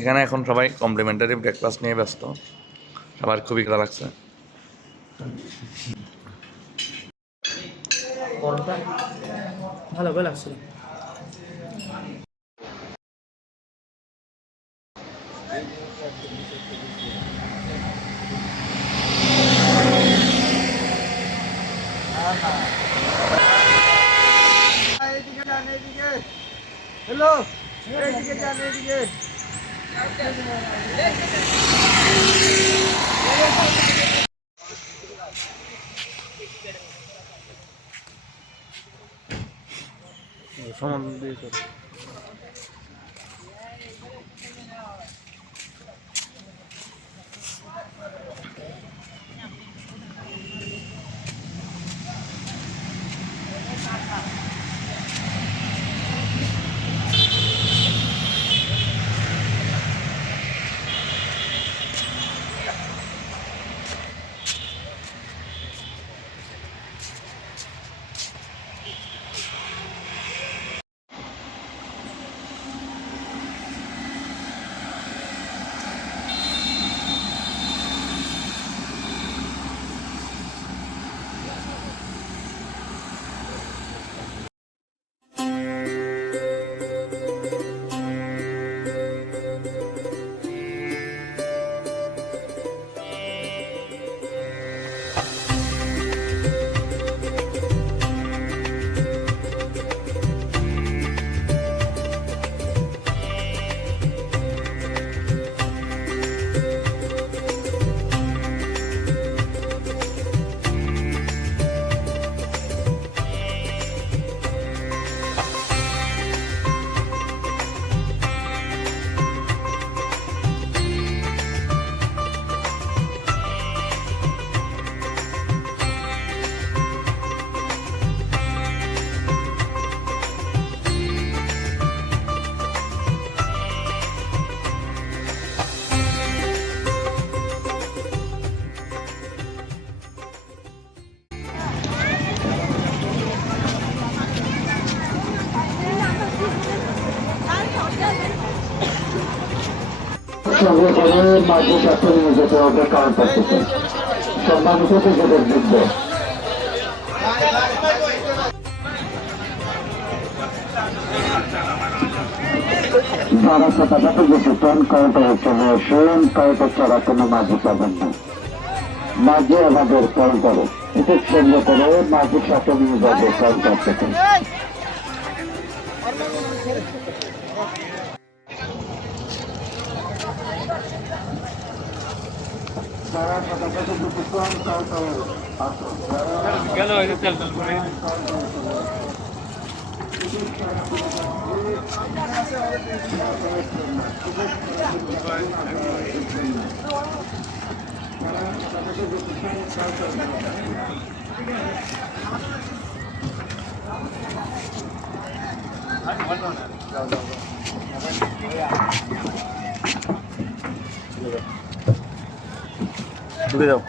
এখানে এখন সবাই কমপ্লিমেন্টারি ব্রেকফাস্ট নিয়ে ব্যস্ত, সবার খুবই ভালো লাগছে। ভালো লাগছে। হ্যালো, এইদিকে যান, এইদিকে। সমান দিয়ে সঙ্গে করে মাঝে কাছে নিয়ে যেতে হবে কাউন্টার থেকে। সম্মানিত ক্রিকেটের বৃন্দ, যারা ছোটখাটো যেতে চান কাউন্টারে চলে আসুন। কাউন্টার ছাড়া কোনো মাঝে পাবেন না। মাঝে আমাদের কাউন্টারে টিকিট সঙ্গে করে মাঝে সাথে নিয়ে যাবে কাউন্টার থেকে। যারা ছোটখাটো যেতে চান কাউন্টারে আসুন। ঢুকে যাও।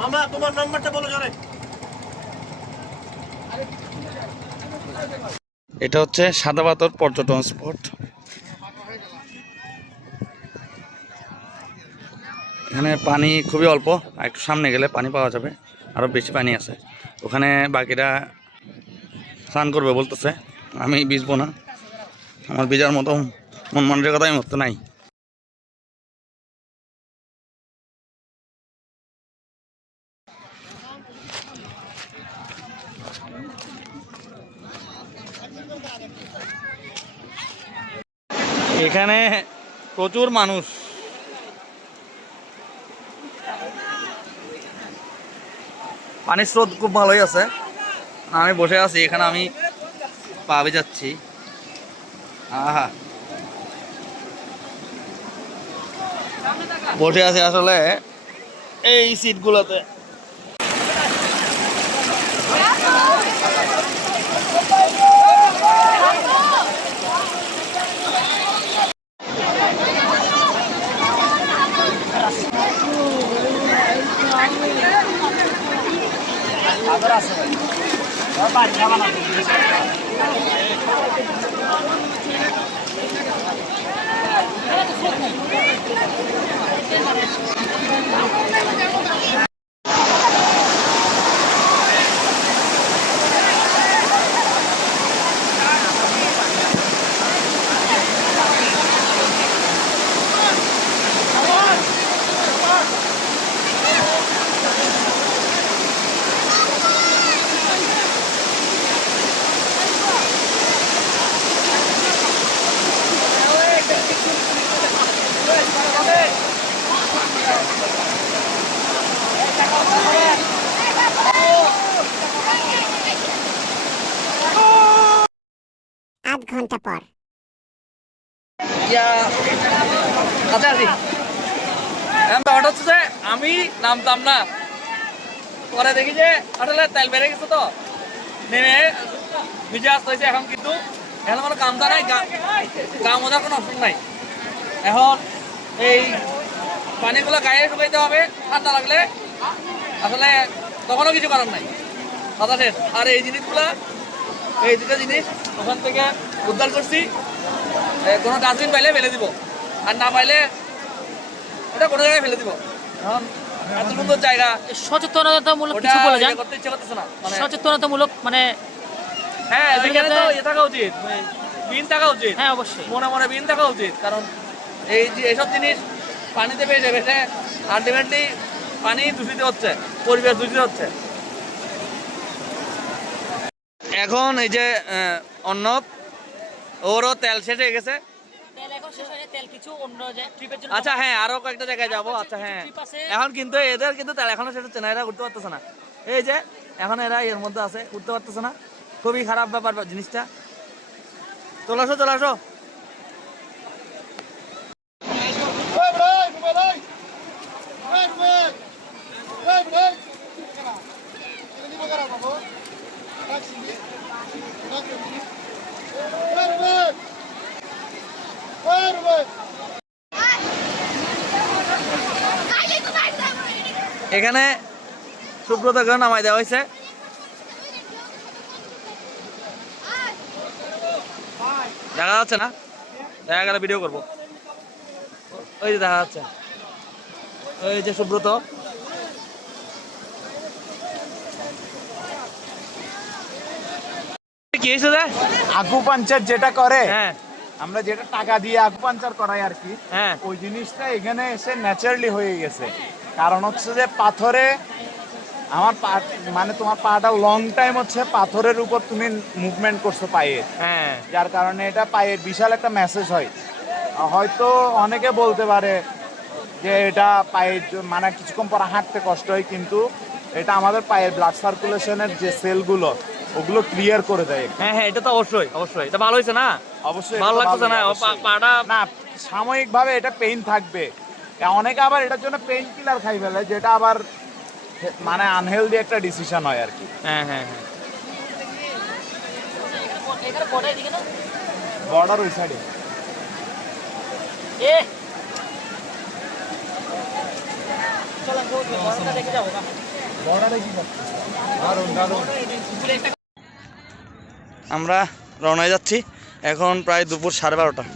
মামা তোমার নাম্বারটা বলো জানে। এটা হচ্ছে সাদাপাথর পর্যটন স্পট। এখানে পানি খুবই অল্প, একটু সামনে গেলে পানি পাওয়া যাবে, আরও বেশি পানি আছে ওখানে। বাকিরা স্নান করবে বলতেছে, আমি ভিজবো না, আমার ভিজার মতো মন মানসিকতা এই মুহূর্তে নাই। এখানে প্রচুর মানুষ। পানির স্রোত খুব ভালোই আছে। আমি বসে আছি এখানে, আমি পা যাচ্ছি। আহা, বসে আছি আসলে এই সিটগুলোতে। আধ ঘন্টা পর আচ্ছা আছি। ব্যাপারটা হচ্ছে যে আমি নামতাম না, পরে দেখি যে আসলে তেল বেড়ে গেছে, তো নেমে নিজে আসতে হয়েছে। এখন কিন্তু এখন কোনো কামটা নাই, কাম ওদের কোনো অপশন নাই। এখন এই পানিগুলো গায়ে শুকাইতে হবে, ঠান্ডা লাগলে আসলে তখনও কিছু করার নাই, কথা শেষ। আর এই জিনিসগুলা, এই দুটো জিনিস ওখান থেকে উদ্ধার করছি। কোনো ডাস্টবিন পাইলে ফেলে দিব, আর না পাইলে এটা কোনো জায়গায় ফেলে দিব। এখন এত সুন্দর জায়গা, সচেতনতামূলক কিছু বলে যান। করতে ইচ্ছে করতেছে না, মানে সচেতনতামূলক মানে হ্যাঁ এখানে তো থাকা উচিত, বিন থাকা উচিত। হ্যাঁ অবশ্যই মনে মনে বিন থাকা উচিত, কারণ এই যে এইসব জিনিস পানিতে বেশে বেশে আলটিমেটলি পানি দূষিত হচ্ছে, পরিবেশ দূষিত হচ্ছে। এখন এই যে অর্ণব, ওরও তেল শেষ হয়ে গেছে। তেল এখন শেষ হয়ে তেল কিছু অন্য ট্রিপের জন্য। আচ্ছা হ্যাঁ, আরো কয়েকটা জায়গায় যাবো। আচ্ছা হ্যাঁ, এখন কিন্তু এদের কিন্তু তেল এখনো শেষ হচ্ছে না, এরা উঠতে পারতেছে না। এই যে এখন এরা এর মধ্যে আছে, উঠতে পারতেছে না। খুবই খারাপ ব্যাপার জিনিসটা। চলে আসো, চলে আসো। এখানে সুব্রতকে নামাই দেওয়া হয়েছে। দেখা যাচ্ছে না, দেখা গেলে ভিডিও করবো। ওই যে দেখা যাচ্ছে, ওই যে সুব্রত। কি হয়েছে? আকুপাঞ্চার যেটা করে, হ্যাঁ আমরা যেটা টাকা দিয়ে আকুপাঞ্চার করাই আর কি, হ্যাঁ ওই জিনিসটা এখানে এসে ন্যাচারালি হয়ে গেছে। কারণ হচ্ছে যে পাথরে আমার পা, মানে তোমার পাটা লং টাইম হচ্ছে পাথরের উপর তুমি মুভমেন্ট করছো পায়ে, হ্যাঁ যার কারণে এটা পায়ের বিশাল একটা মেসেজ হয়। হয়তো অনেকে বলতে পারে যে এটা পায়ের মানে কিছুক্ষণ পর হাঁটতে কষ্ট হয়, কিন্তু এটা আমাদের পায়ের ব্লাড সার্কুলেশনের যে সেলগুলো ওগুলো ক্লিয়ার করে দেয়। হ্যাঁ হ্যাঁ, এটা তো অবশ্যই অবশ্যই, এটা ভালো হয়েছে না? অবশ্যই ভালো লাগতেছে না পাটা? না, সাময়িকভাবে এটা পেইন থাকবে। অনেকে আবার এটার জন্য পেইন কিলার খাই ফেলে, যেটা আবার মানে আনহেলদি একটা ডিসিশন হয় আর কি। হ্যাঁ হ্যাঁ হ্যাঁ, বর্ডার ওই সাইডে। আমরা রওনা হয়ে যাচ্ছি। এখন প্রায় দুপুর 12:30।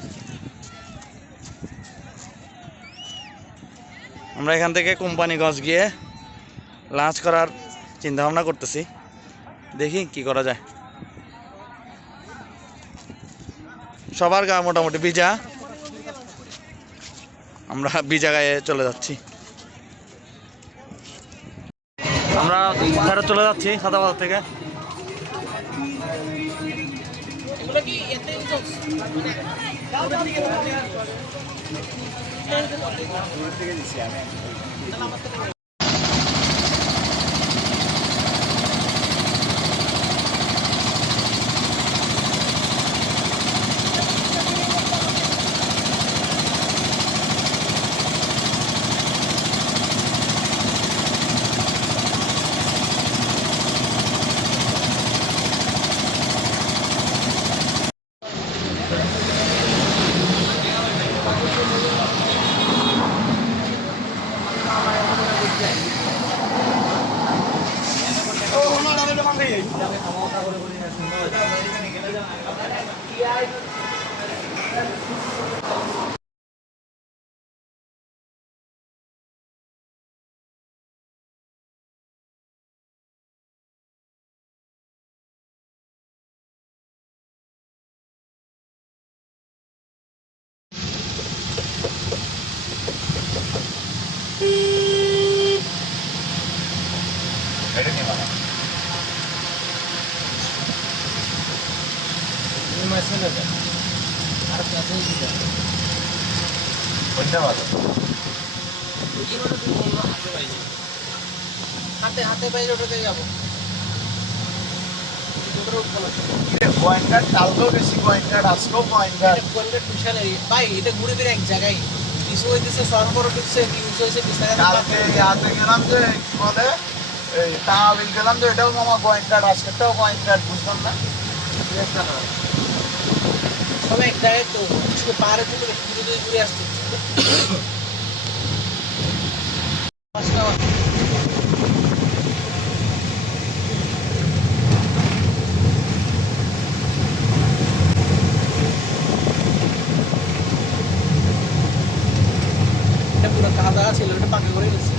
আমরা এখান থেকে কোম্পানিগঞ্জ গিয়ে লাঞ্চ করার চিন্তা ভাবনা করতেছি, দেখি কি করা যায়। সবার গা মোটামুটি ভিজা, আমরা ভিজা গায়ে চলে যাচ্ছি। আমরা ফেরত চলে যাচ্ছি সাদাবাজার থেকে। এটা নিয়ে মামা কোনটা ভালো হাতে বাইরে ওটাতে যাবো গোয়েন্দার কালকেও গেছি গোয়েন্দার আজকেও গোয়েন্দার ভাই এটা ঘুরে ফিরে এক জায়গায় কিছু হইতেছে সরবরাহ হচ্ছে নিউজ হয়েছে কালকে হাতে গেলাম যে কি বলে এই তামিল গেলাম যে এটাও মামা গোয়েন্দার আজকেরটাও গোয়েন্দার বুঝলাম না সবাই এক জায়গায় তো পাহাড়ে তুলে ঘুরে ঘুরে আসতে এটা পুরো কাদা ছিল এটা পাকা করে গেছে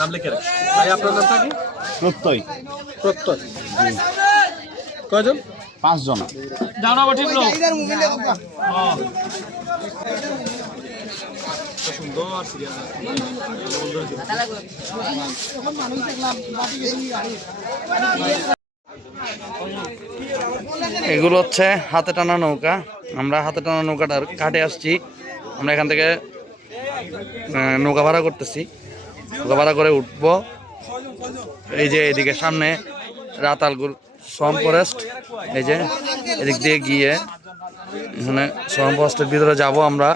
নাম লিখে রাখ ভাই আপনার নামটা কি প্রত্যয় প্রত্যয় কয়জন 5 জন জানাবো ঠিক লোক সুন্দর সিরিয়াল এগুলো হচ্ছে হাতে টানা নৌকা। আমরা হাতে টানা নৌকাটার ঘাটে আসছি। আমরা এখান থেকে নৌকা ভাড়া করতেছি, নৌকা ভাড়া করে উঠবো। এই যে এদিকে সামনে রাতালগুল সোয়াম ফরেস্ট, এই যে এদিক দিয়ে গিয়ে এখানে সোয়াম ফরেস্টের ভিতরে যাব আমরা।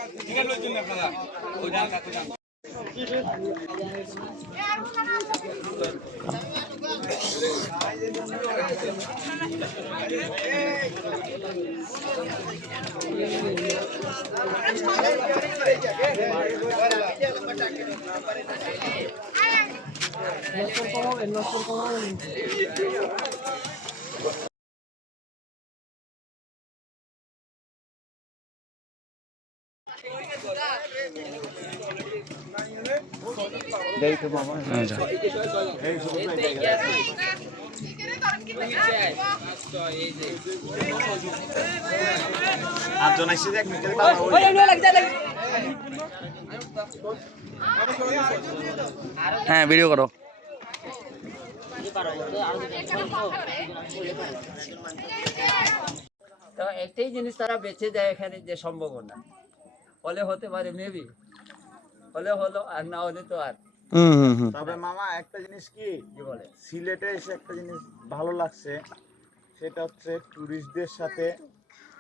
হ্যাঁ, ভিডিও করো। তো একটাই জিনিস তারা বেঁচে যায় এখানে, যে সম্ভাবনা হলে হতে পারে, মেবি হলে হলো, আর না হলে তো আর। তবে মামা একটা জিনিস কি বলে সিলেটে এসে একটা জিনিস ভালো লাগছে, সেটা হচ্ছে টুরিস্টদের সাথে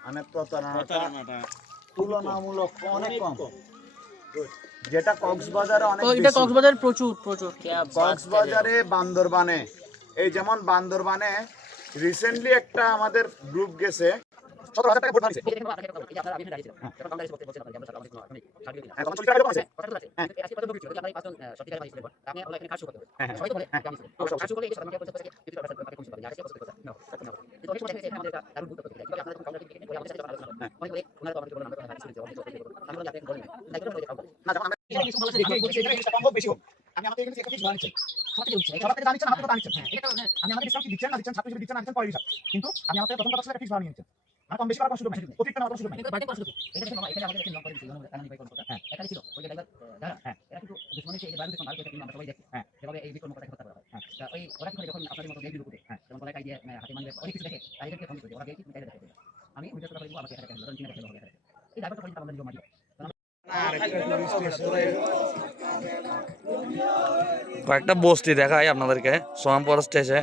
মানে প্রতারণাটা তুলনামূলক অনেক কম, যেটা কক্সবাজারে অনেক এটা বেশি। কক্সবাজার প্রচুর প্রচুর কক্সবাজারে বান্দরবানে, এই যেমন বান্দরবানে রিসেন্টলি একটা আমাদের গ্রুপ গেছে 17,000 টাকা ভোট মারিছে। আমি আমাদের এখানে একটা কিছু জানিছি, সবার থেকে জানিছেন, আমাকে তো জানিছেন, আমি আমাদের ডিসকাউন্ট দিচ্ছেন না দিচ্ছেন, ছাত্রী দিচ্ছেন না দিচ্ছেন পরে হিসাব, কিন্তু আমি আমাদের প্রথম কথা ছিল একটা কিছু জানিয়ে নিচ্ছেন, আমি কম বেশি করার কোনো সুযোগ নাই, অতিরিক্ত না করার সুযোগ নাই। এটা কিন্তু এখানে আমাদের একটা লং করে দিয়েছিল, আমি ভাই কোন কথা হ্যাঁ একা ছিল ওই ড্রাইভার যারা হ্যাঁ এরা কিন্তু দুশ্মনী সেই বায়ু দেখুন, ভারতের কিন্তু আমরা সবাই দেখি হ্যাঁ যেভাবে এই বিক্রম কথা কথা বলা হ্যাঁ তা ওই ওরা কি যখন আপনাদের মতো দেবী রূপে হ্যাঁ যেমন বলা কাই দিয়ে হাতে মানে অনেক কিছু দেখে তাদেরকে ফোন করে ওরা দেখি তাই দেখে আমি ওই কথা বলবো আমাকে একটা ধরুন কিনা দেখে হবে এই ড্রাইভারটা পর্যন্ত আমাদের জমা দিও। কয়েকটা বস্তি দেখাই আপনাদেরকে সোয়াম ফরেস্ট এসে।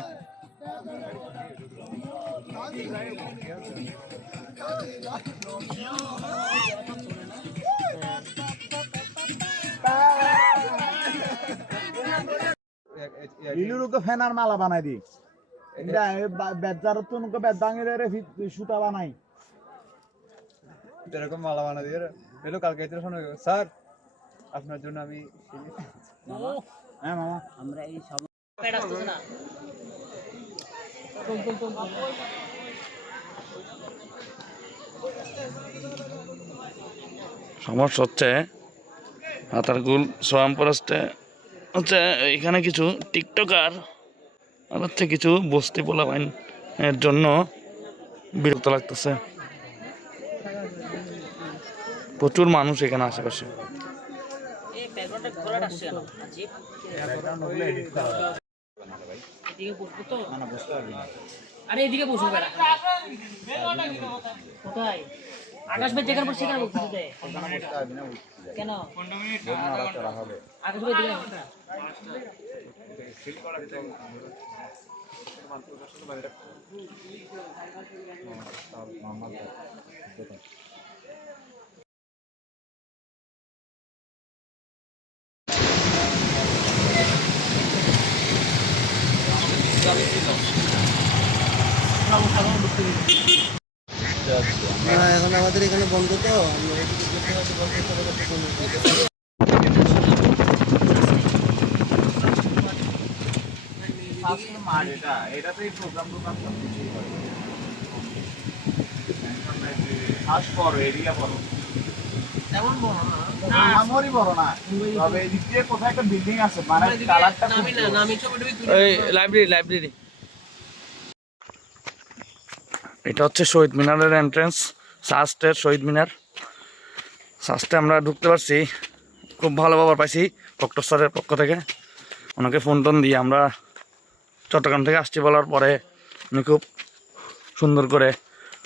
ইলুরুকে ফেনার মালা বানাই দি, এটা বেজারত তো নুকে বেদ ভাঙিলে রে সুতা বানাই, এরকম মালা বানা দিয়ে এলো কালকে এতে শোনা স্যার আপনার জন্য আমি হ্যাঁ মামা আমরা এই সমস্যা হচ্ছে হাতারগুল সোয়াম ফরেস্টে হচ্ছে এখানে কিছু টিকটকার আর হচ্ছে কিছু বস্তি পোলাপাইন এর জন্য বিরক্ত লাগতেছে। প্রচুর মানুষ এখানে আশেপাশে। এই ব্যাকগ্রাউন্ডটা ঘোরাটা আসছে না জিপ এদিকে বসবো তো আরে এদিকে বসবো বেড়া কোথায় আকাশ ভাই যেখানে বসে সেখানে বসতে দে কেন আকাশ ভাই দিকে এখন আমাদের এখানে বন্ধ তো এটাতেই প্রোগ্রাম শ্বাস বড় এরিয়া বড় তেমন বড় না আমারই বড় না, তবে এদিক দিয়ে কোথায় একটা বিল্ডিং আছে, মানে কালারটা নামি না নামি ছবি তুলে এই লাইব্রেরি এটা হচ্ছে শহীদ মিনারের এন্ট্রেন্স, সাস্টের শহীদ মিনার। সাস্টে আমরা ঢুকতে পারছি, খুব ভালো খবর পাইছি ডক্টর স্যারের পক্ষ থেকে। ওনাকে ফোন টোন দিয়ে আমরা চট্টগ্রাম থেকে আসছি বলার পরে উনি খুব সুন্দর করে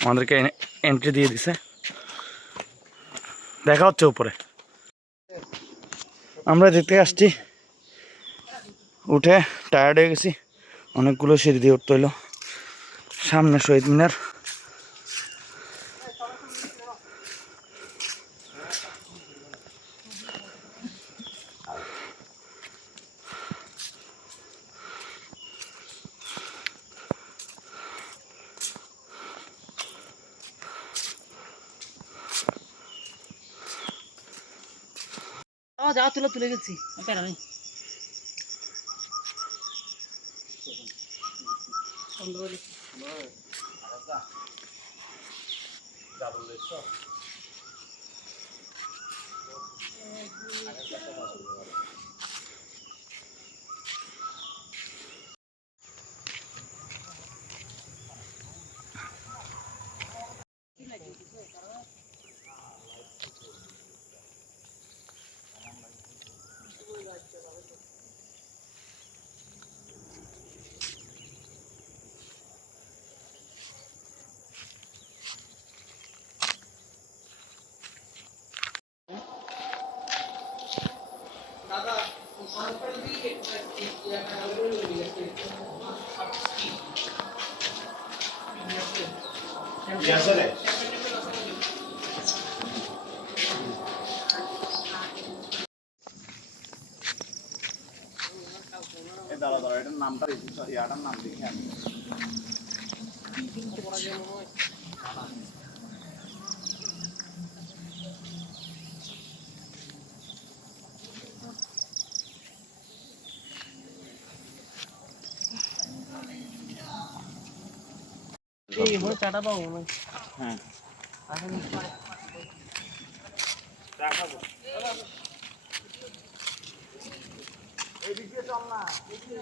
আমাদেরকে এন্ট্রি দিয়ে দিছে। দেখা হচ্ছে উপরে। আমরা দেখতে আসছি, উঠে টায়ার্ড হয়ে গেছি, অনেকগুলো সিঁড়ি দিয়ে উঠতে হইলো। সামনে শহীদ মিনার, যাওয়া তুলে গেছি কেন নেই দাঁড়া এটার নামটা ইয়াটার নাম দেখি আমি। চাটা পাবো হ্যাঁ এদিকে চল না। ভিডিও